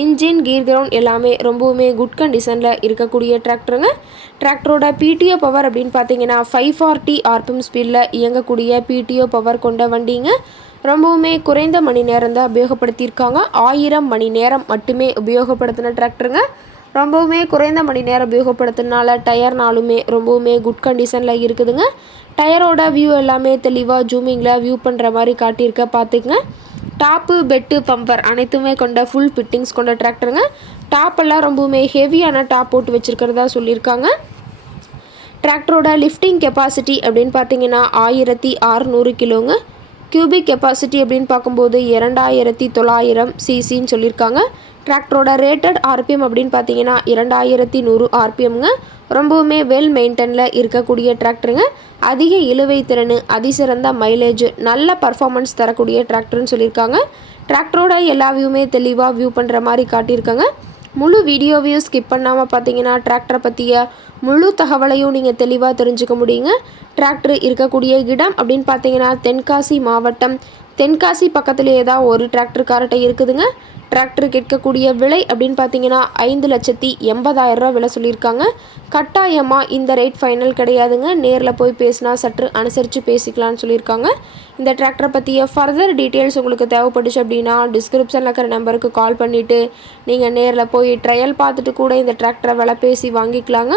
Engine கீர் ground எல்லாமே ரொம்பவுமே good கண்டிஷனில் இருக்கக்கூடிய டிராக்டருங்க டிராக்டரோட பிடிஓ பவர் அப்படின்னு பார்த்தீங்கன்னா ஃபைவ் ஃபார்ட்டி ஆர்பிஎம் ஸ்பீடில் இயங்கக்கூடிய பிடிஓ பவர் கொண்ட வண்டிங்க. ரொம்பவுமே குறைந்த மணி நேரம் தான் உபயோகப்படுத்தியிருக்காங்க. ஆயிரம் மணி நேரம் மட்டுமே உபயோகப்படுத்தின டிராக்டருங்க ரொம்பவுமே குறைந்த மணி நேரம் உபயோகப்படுத்தினால டயர்னாலுமே ரொம்பவுமே குட் கண்டிஷனில் இருக்குதுங்க. டயரோட வியூ எல்லாமே தெளிவாக ஜூமிங்கில் வியூ பண்ணுற மாதிரி காட்டியிருக்க பார்த்துக்குங்க. டாப்பு பெட்டு பம்பர் அனைத்துமே கொண்ட ஃபுல் ஃபிட்டிங்ஸ் கொண்ட டிராக்டருங்க டாப்பெல்லாம் ரொம்பவுமே ஹெவியான டாப் போட்டு வச்சுருக்கிறதா சொல்லியிருக்காங்க. டிராக்டரோட லிஃப்டிங் கெப்பாசிட்டி அப்படின்னு பார்த்தீங்கன்னா ஆயிரத்தி அறநூறு கிலோங்க. கியூபிக் கெப்பாசிட்டி அப்படின்னு பார்க்கும்போது இரண்டாயிரத்தி தொள்ளாயிரம் சிசின்னு சொல்லியிருக்காங்க. டிராக்டரோட ரேட்டட் ஆர்பிஎம் அப்படின்னு பார்த்தீங்கன்னா இரண்டாயிரத்தி நூறு ஆர்பிஎம்ங்க ரொம்பவுமே வெல் மெயின்டெனில் இருக்கக்கூடிய டிராக்டருங்க அதிக இழுவை திறன் அதிசிறந்த மைலேஜ் நல்ல பர்ஃபார்மன்ஸ் தரக்கூடிய டிராக்டர்னு சொல்லியிருக்காங்க. டிராக்டரோட எல்லா வியூமே தெளிவாக வியூ பண்ணுற மாதிரி காட்டியிருக்காங்க. முழு வீடியோவையும் ஸ்கிப் பண்ணாமல் பார்த்தீங்கன்னா டிராக்டரை பற்றிய முழு தகவலையும் நீங்கள் தெளிவாக தெரிஞ்சுக்க முடியுங்க. டிராக்டர் இருக்கக்கூடிய இடம் அப்படின்னு பார்த்தீங்கன்னா தென்காசி மாவட்டம் தென்காசி பக்கத்துலேயே தான் ஒரு டிராக்டர்கார்ட்ட இருக்குதுங்க. டிராக்டர் கேட்கக்கூடிய விலை அப்படின்னு பார்த்தீங்கன்னா ஐந்து லட்சத்தி எண்பதாயிரம் ரூபா விலை சொல்லியிருக்காங்க. கட்டாயமாக இந்த ரேட் ஃபைனல் கிடையாதுங்க. நேரில் போய் பேசினா சற்று அனுசரித்து பேசிக்கலாம்னு சொல்லியிருக்காங்க. இந்த டிராக்டரை பற்றிய ஃபர்தர் டீட்டெயில்ஸ் உங்களுக்கு தேவைப்பட்டுச்சு அப்படின்னா டிஸ்கிரிப்ஷனில் இருக்கிற நம்பருக்கு கால் பண்ணிவிட்டு நீங்கள் நேரில் போய் ட்ரையல் பார்த்துட்டு கூட இந்த டிராக்டரை விலை பேசி வாங்கிக்கலாங்க.